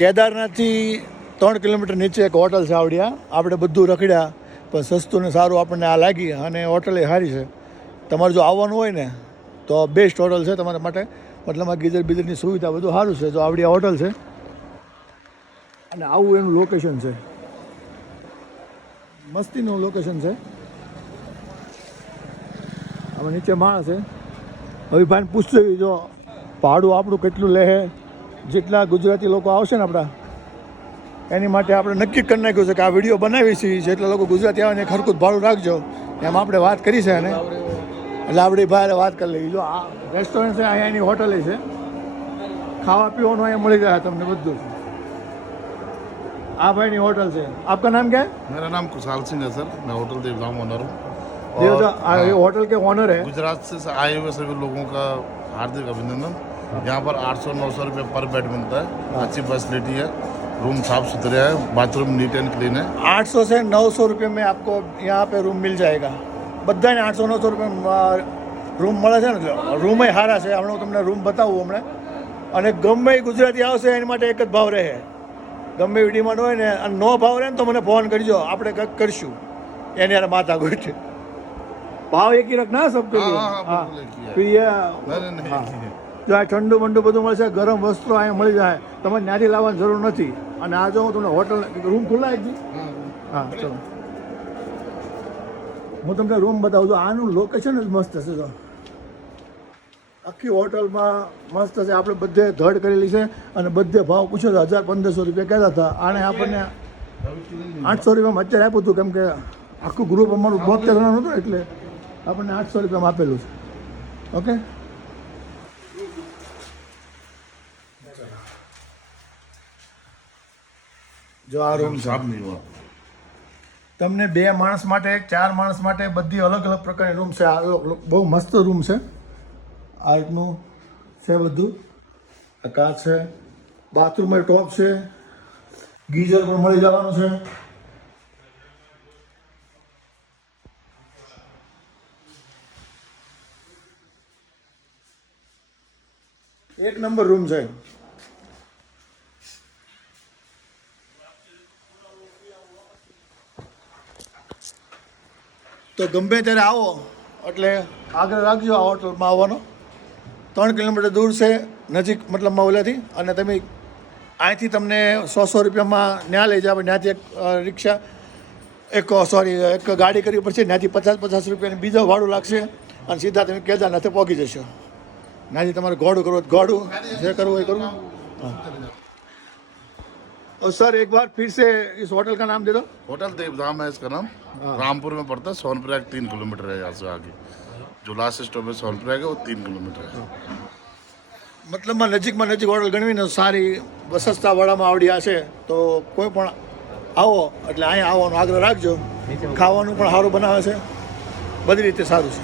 કેદારનાથથી 3 kilometre નીચે એક hotel છે આવડિયા. આપણે બધું રખડ્યા પણ સસ્તું ને સારું આપણને આ લાગી અને હોટલ એ સારી છે. તમારે જો આવવાનું હોય ને તો બેસ્ટ હોટલ છે તમારા માટે. મતલબ આ ગીઝર બીઝરની સુવિધા બધું સારું છે. જો આવડિયા હોટલ છે અને આવું એનું લોકેશન છે. મસ્તીનું લોકેશન છે. આમાં નીચે માણસ છે. હવે ભાઈને પૂછશે જો ભાડું આપણું કેટલું લે છે. જેટલા ગુજરાતી લોકો આવશે ને આપણા એની માટે આપણે નક્કી કરી નાખ્યું છે કે આ વિડીયો બનાવી છીએ. જેટલા લોકો ગુજરાતી આવે ને એક હરખું ભાડું રાખજો એમ આપણે વાત કરી છે. અને એટલે આપણે ભાઈ વાત કરી લઈએ. જો આ રેસ્ટોરન્ટ છે, અહીંયા એની હોટલ છે. ખાવા પીવાનું અહીંયા મળી જાય તમને બધું. આ ભાઈની હોટલ છે. आपका नाम क्या है? मेरा नाम कुशाल सिंह है सर. मैं होटल देवधाम ओनर हूँ. ये होटल के ओनर है. गुजरात से आए हुए सभी लोगों का हार्दिक अभिनंदन. यहाँ पर 800-900 रुपये पर बेड मिलता है. अच्छी फैसिलिटी है. रूम साफ सुथरे है. बाथरूम नीट एंड क्लीन है. 800 से 900 रुपये में आपको यहाँ पे रूम मिल जाएगा. બધાને 800-900 રૂપિયા રૂમ મળે છે ને. રૂમ એ સારા છે. હમણાં હું તમને રૂમ બતાવું હમણાં. અને ગમે એ ગુજરાતી આવશે એની માટે એક જ ભાવ રહે. ગમે એવી ડિમાન્ડ હોય ને અને નો ભાવ રહે ને તો મને ફોન કરજો, આપણે કંઈક કરશું. એની યાર માથા ગોઠ ભાવ એકી રખના સબકે હા. જો આ ઠંડુ બંડુ બધું મળશે. ગરમ વસ્ત્રો અહીંયા મળી જાય. તમારે ત્યાંથી લાવવાની જરૂર નથી. અને આ જો હું તમને હોટલ રૂમ ખુલ્લા એકજી. હા ચલો હું તમને રૂમ બતાવું છું. આનું લોકેશન જ મસ્ત છે. તો આખી હોટલમાં મસ્ત છે. આપણે બધે ધડ કરેલી છે અને બધે ભાવ પૂછ્યો તો 1000-1500 રૂપિયા કહેતા હતા. આણે આપણને 800 રૂપિયામાં અત્યારે આપ્યું હતું. કેમ કે આખું ગ્રુપ અમારું 72 જણાનું હતું એટલે આપણને 800 રૂપિયામાં આપેલું છે. ઓકે જો આ રૂમ साफ नहीं हुआ. તમને 2 માણસ માટે 4 માણસ માટે બધી અલગ અલગ પ્રકારની રૂમ છે. આ બહુ મસ્ત રૂમ છે. આ રીતનું છે બધું. આ કાચ છે. બાથરૂમમાં ટોપ છે. ગીઝર પણ મળી જવાનું છે. એક નંબર રૂમ છે. તો ગમે ત્યારે આવો એટલે આગળ રાખજો આ હોટલમાં આવવાનો. 3 કિલોમીટર દૂર છે નજીક મતલબમાં ઓલાથી. અને તમે અહીંથી તમને 100 રૂપિયામાં ત્યાં લઈ જાવ. ત્યાંથી એક રિક્ષા એક ગાડી કરવી પડશે. ત્યાંથી 50 રૂપિયાની બીજો ભાડું લાગશે અને સીધા તમે કેદારનાથે પહોંચી જશો. ત્યાંથી તમારે ઘોડું કરવું ઘોડું જે કરવું એ કરવું. हाँ और सर एक बार फिर से इस होटल का नाम दे दो. होटल देवधाम है इसका नाम. रामपुर में पड़ता है. सोनप्रयाग 3 किलोमीटर है यहाँ से आगे. जो लास्ट स्टॉप है सोनप्रयाग है वो 3 किलोमीटर है. મતલબમાં નજીકમાં નજીક હોટલ ગણવીને સારી સસ્તા વાળામાં આવડિયા છે. તો કોઈ પણ આવો એટલે અહીંયા આવવાનો આગ્રહ રાખજો. ખાવાનું પણ સારું બનાવે છે. બધી રીતે સારું છે.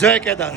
જય કેદાર.